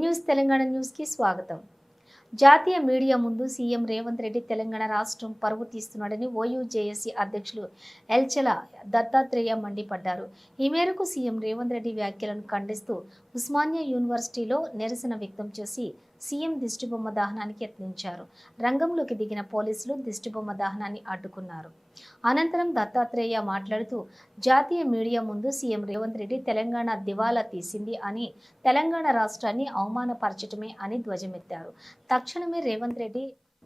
News Telangana news కి స్వాగతం. జాతీయ మీడియా ముందు సీఎం రేవంత్ రెడ్డి తెలంగాణ రాష్ట్రం పరువు తీస్తున్నాడని ఓయూజేఏసీ అధ్యక్షులు ఎల్చెల దత్తాత్రేయ మండిపడ్డారు. ఈ మేరకు సీఎం రేవంత్ రెడ్డి వ్యాఖ్యలను ఖండిస్తూ ఉస్మానియా యూనివర్సిటీలో నిరసన వ్యక్తం చేసి సీఎం దిష్టిబొమ్మ దహనానికి యత్నించారు. రంగంలోకి దిగిన పోలీసులు దిష్టిబొమ్మ దహనాన్ని అడ్డుకున్నారు. అనంతరం దత్తాత్రేయ మాట్లాడుతూ జాతీయ మీడియా ముందు సీఎం రేవంత్ రెడ్డి తెలంగాణ దివాలా తీసింది అని, తెలంగాణ రాష్ట్రాన్ని అవమానపరచటమే అని ధ్వజమెత్తారు. తక్షణమే రేవంత్ రెడ్డి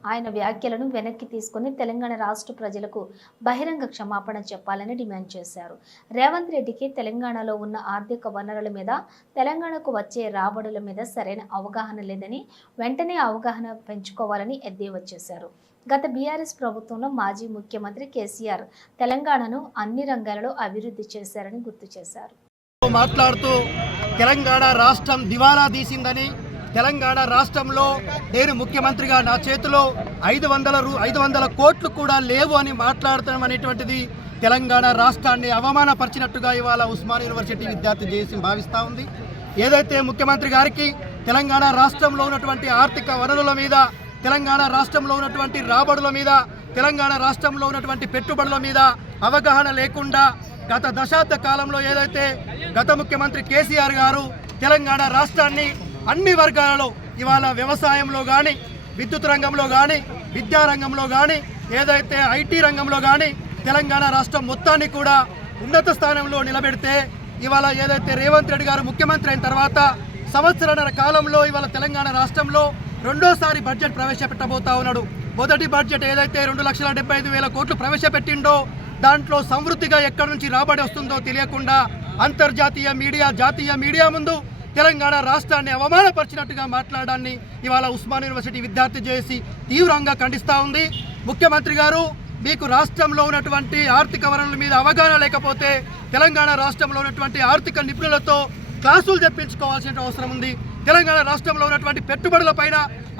ఆయన వ్యాఖ్యలను వెనక్కి తీసుకుని తెలంగాణ రాష్ట్ర ప్రజలకు బహిరంగ క్షమాపణ చెప్పాలని డిమాండ్ చేశారు. రేవంత్ రెడ్డికి తెలంగాణలో ఉన్న ఆర్థిక వనరుల మీద, తెలంగాణకు వచ్చే రాబడుల మీద సరైన అవగాహన లేదని, వెంటనే అవగాహన పెంచుకోవాలని ఎద్దేవా చేశారు. గత బీఆర్ఎస్ ప్రభుత్వంలో మాజీ ముఖ్యమంత్రి కేసీఆర్ తెలంగాణను అన్ని రంగాలలో అభివృద్ధి చేశారని గుర్తు చేశారు. మాట్లాడుతూ తెలంగాణ రాష్ట్రం దివాలా తీసిందని, తెలంగాణ రాష్ట్రంలో నేను ముఖ్యమంత్రిగా నా చేతిలో 500 కోట్లు కూడా లేవు అని మాట్లాడటం అనేటువంటిది తెలంగాణ రాష్ట్రాన్ని అవమానపరిచినట్టుగా ఇవాళ ఉస్మానియా యూనివర్సిటీ విద్యార్థి జేఏసీ భావిస్తూ ఉంది. ఏదైతే ముఖ్యమంత్రి గారికి తెలంగాణ రాష్ట్రంలో ఉన్నటువంటి ఆర్థిక వనరుల మీద, తెలంగాణ రాష్ట్రంలో ఉన్నటువంటి రాబడుల మీద, తెలంగాణ రాష్ట్రంలో ఉన్నటువంటి పెట్టుబడుల మీద అవగాహన లేకుండా గత దశాబ్ద కాలంలో ఏదైతే గత ముఖ్యమంత్రి కేసీఆర్ గారు తెలంగాణ రాష్ట్రాన్ని అన్ని వర్గాలలో ఇవాళ వ్యవసాయంలో కానీ, విద్యుత్ రంగంలో కానీ, విద్యారంగంలో కానీ, ఏదైతే ఐటీ రంగంలో కానీ తెలంగాణ రాష్ట్రం మొత్తాన్ని కూడా ఉన్నత స్థానంలో నిలబెడితే, ఇవాళ ఏదైతే రేవంత్ రెడ్డి గారు ముఖ్యమంత్రి అయిన తర్వాత సంవత్సరాల కాలంలో ఇవాళ తెలంగాణ రాష్ట్రంలో రెండోసారి బడ్జెట్ ప్రవేశపెట్టబోతా ఉన్నాడు. మొదటి బడ్జెట్ ఏదైతే 2,75,000 కోట్లు ప్రవేశపెట్టిండో దాంట్లో సమృద్ధిగా ఎక్కడి నుంచి రాబడి వస్తుందో తెలియకుండా అంతర్జాతీయ మీడియా, జాతీయ మీడియా ముందు తెలంగాణ రాష్ట్రాన్ని అవమానపరిచినట్టుగా మాట్లాడాన్ని ఇవాళ ఉస్మానియా యూనివర్సిటీ విద్యార్థి జేఏసీ తీవ్రంగా ఖండిస్తూ ఉంది. ముఖ్యమంత్రి గారు, మీకు రాష్ట్రంలో ఉన్నటువంటి ఆర్థిక వనరుల మీద అవగాహన లేకపోతే తెలంగాణ రాష్ట్రంలో ఉన్నటువంటి ఆర్థిక నిపుణులతో క్లాసులు చెప్పించుకోవాల్సిన అవసరం ఉంది. తెలంగాణ రాష్ట్రంలో ఉన్నటువంటి పెట్టుబడుల పైన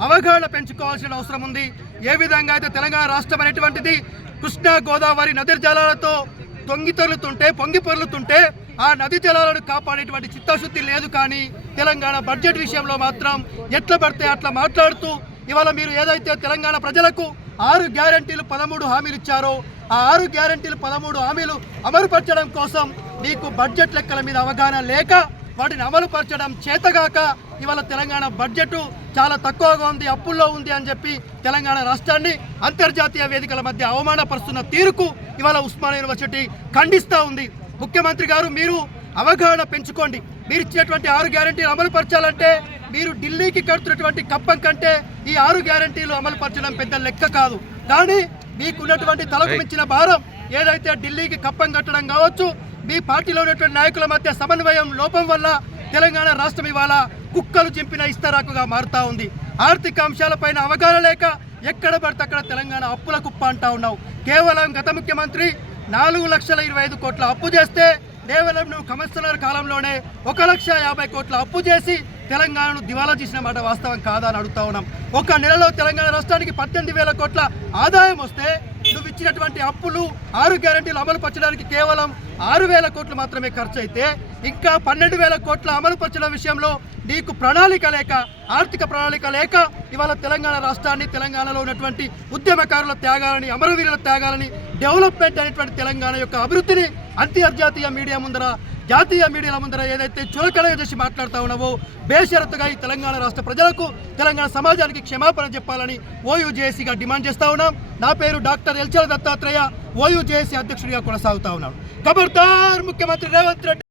అవగాహన పెంచుకోవాల్సిన అవసరం ఉంది. ఏ విధంగా అయితే తెలంగాణ రాష్ట్రం అనేటువంటిది కృష్ణా గోదావరి నదీ జలాలతో పొంగి పొర్లుతుంటే ఆ నదీ జలాలను కాపాడేటువంటి చిత్తశుద్ధి లేదు. కానీ తెలంగాణ బడ్జెట్ విషయంలో మాత్రం ఎట్లా పడితే అట్లా మాట్లాడుతూ ఇవాళ మీరు ఏదైతే తెలంగాణ ప్రజలకు 6 గ్యారంటీలు 13 హామీలు ఇచ్చారో ఆ 6 గ్యారంటీలు 13 హామీలు అమలుపరచడం కోసం మీకు బడ్జెట్ లెక్కల మీద అవగాహన లేక వాటిని అమలుపరచడం చేతగాక ఇవాళ తెలంగాణ బడ్జెట్ చాలా తక్కువగా ఉంది, అప్పుల్లో ఉంది అని చెప్పి తెలంగాణ రాష్ట్రాన్ని అంతర్జాతీయ వేదికల మధ్య అవమానపరుస్తున్న తీరుకు ఇవాళ ఉస్మానియా యూనివర్సిటీ ఖండిస్తూ ఉంది. ముఖ్యమంత్రి గారు, మీరు అవగాహన పెంచుకోండి. మీరు ఇచ్చినటువంటి 6 గ్యారంటీలు అమలుపరచాలంటే మీరు ఢిల్లీకి కడుతున్నటువంటి కప్పం కంటే ఈ 6 గ్యారంటీలు అమలుపరచడం పెద్ద లెక్క కాదు. కానీ మీకున్నటువంటి తలకు మించిన భారం ఏదైతే ఢిల్లీకి కప్పం కట్టడం కావచ్చు, మీ పార్టీలో ఉన్నటువంటి నాయకుల మధ్య సమన్వయం లోపం వల్ల తెలంగాణ రాష్ట్రం ఇవాళ కుక్కలు చింపిన ఇస్తరాకుగా మారుతా ఉంది. ఆర్థిక అంశాలపైన అవగాహన లేక ఎక్కడ పడితే అక్కడ తెలంగాణ అప్పుల కుప్ప అంటా ఉన్నావు. కేవలం గత ముఖ్యమంత్రి 4,25,000 కోట్ల అప్పు చేస్తే కేవలం నువ్వు కమిషనర్ కాలంలోనే 1,50,000 కోట్ల అప్పు చేసి తెలంగాణను దివాలా చేసిన మాట వాస్తవం కాదా అని అడుగుతా ఉన్నాం. ఒక నెలలో తెలంగాణ రాష్ట్రానికి 18,000 కోట్ల ఆదాయం వస్తే నువ్వు ఇచ్చినటువంటి అప్పులు 6 గ్యారంటీలు అమలు పరచడానికి కేవలం 6,000 కోట్లు మాత్రమే ఖర్చు అయితే ఇంకా 12,000 కోట్ల అమలు పరచడం విషయంలో నీకు ప్రణాళిక లేక, ఆర్థిక ప్రణాళిక లేక ఇవాళ తెలంగాణ రాష్ట్రాన్ని, తెలంగాణలో ఉన్నటువంటి ఉద్యమకారుల త్యాగాలని, అమరవీరుల త్యాగాలని, డెవలప్మెంట్ అనేటువంటి తెలంగాణ యొక్క అభివృద్ధిని అంతర్జాతీయ మీడియా ముందర, జాతీయ మీడియాల ముందర ఏదైతే చులకనగా చేసి మాట్లాడుతూ ఉన్నావో బేషరతుగా ఈ తెలంగాణ రాష్ట్ర ప్రజలకు, తెలంగాణ సమాజానికి క్షమాపణ చెప్పాలని ఓయూజేఏసీగా డిమాండ్ చేస్తూ ఉన్నాం. నా పేరు డాక్టర్ ఎల్చెల దత్తాత్రేయ, ఓయూజేఏసీ అధ్యక్షుడిగా కొనసాగుతా ఉన్నాను. ఖబర్దార్ ముఖ్యమంత్రి రేవంత్ రెడ్డి.